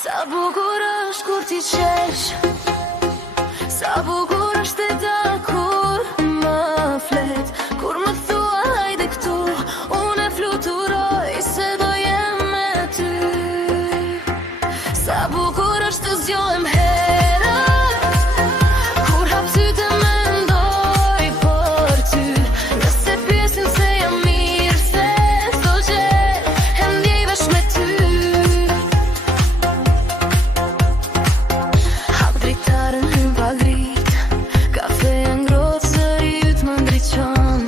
Sa bukur është kur ti qesh, sa bukur është e ta kur më flet, kur më thua hajde këtu, unë e fluturoj se do jem me ty. Sa bukur është të zgjohem herët, kur hap sytë e mendoj për ty, nëse pjesin se jam mirë, se s'do gjë e ndjej vesh me ty. Hap dritarën hyn pa grit, kafe e ngrohtë, zëri yt më ndriqon.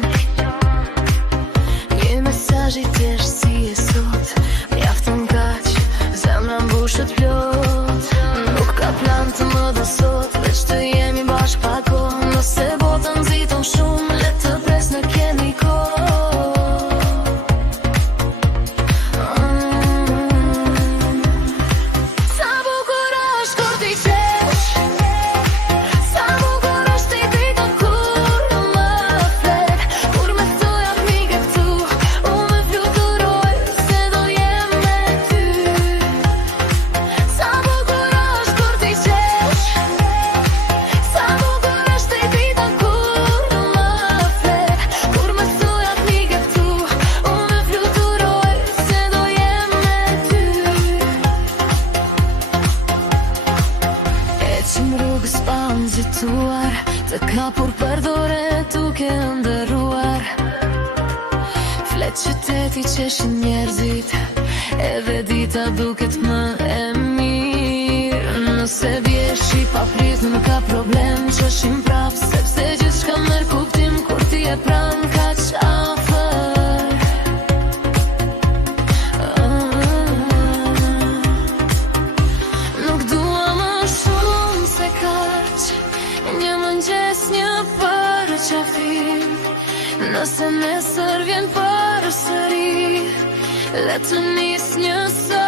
Një mesazh i thjeshtë si e sot, mjafton kaq, zemra mbushet plot. Nuk ka plan të më dha sot, veç të jemi bashkë pa kohë. Nëse bota nxiton shumë, le të pres në keni kohë. Sa bukur është kur ti qesh, sa bukur është i drita kur më flet, kur me thoj amiga këtu, unë e fluturoj se do jem me ty. Sa bukur është kur ti qesh, sa bukur është i drita kur më flet, kur me thoj amiga këtu, unë e fluturoj se do jem me ty. Ecim rrugës pa nxituar, të kapur për dore duke ndërruar. Flet qyteti qeshin njerëzit, edhe dita duket më e mirë. Nëse vjesh i paprit nuk ka problem, qeshim prap, sepse gjithçka merr kuptim kur ti e pran kaq afër. Nuk dua më shumë se kaq, një mëngjes, një përqafim. Nëse nesër vjen përsëri, le të nis një sot.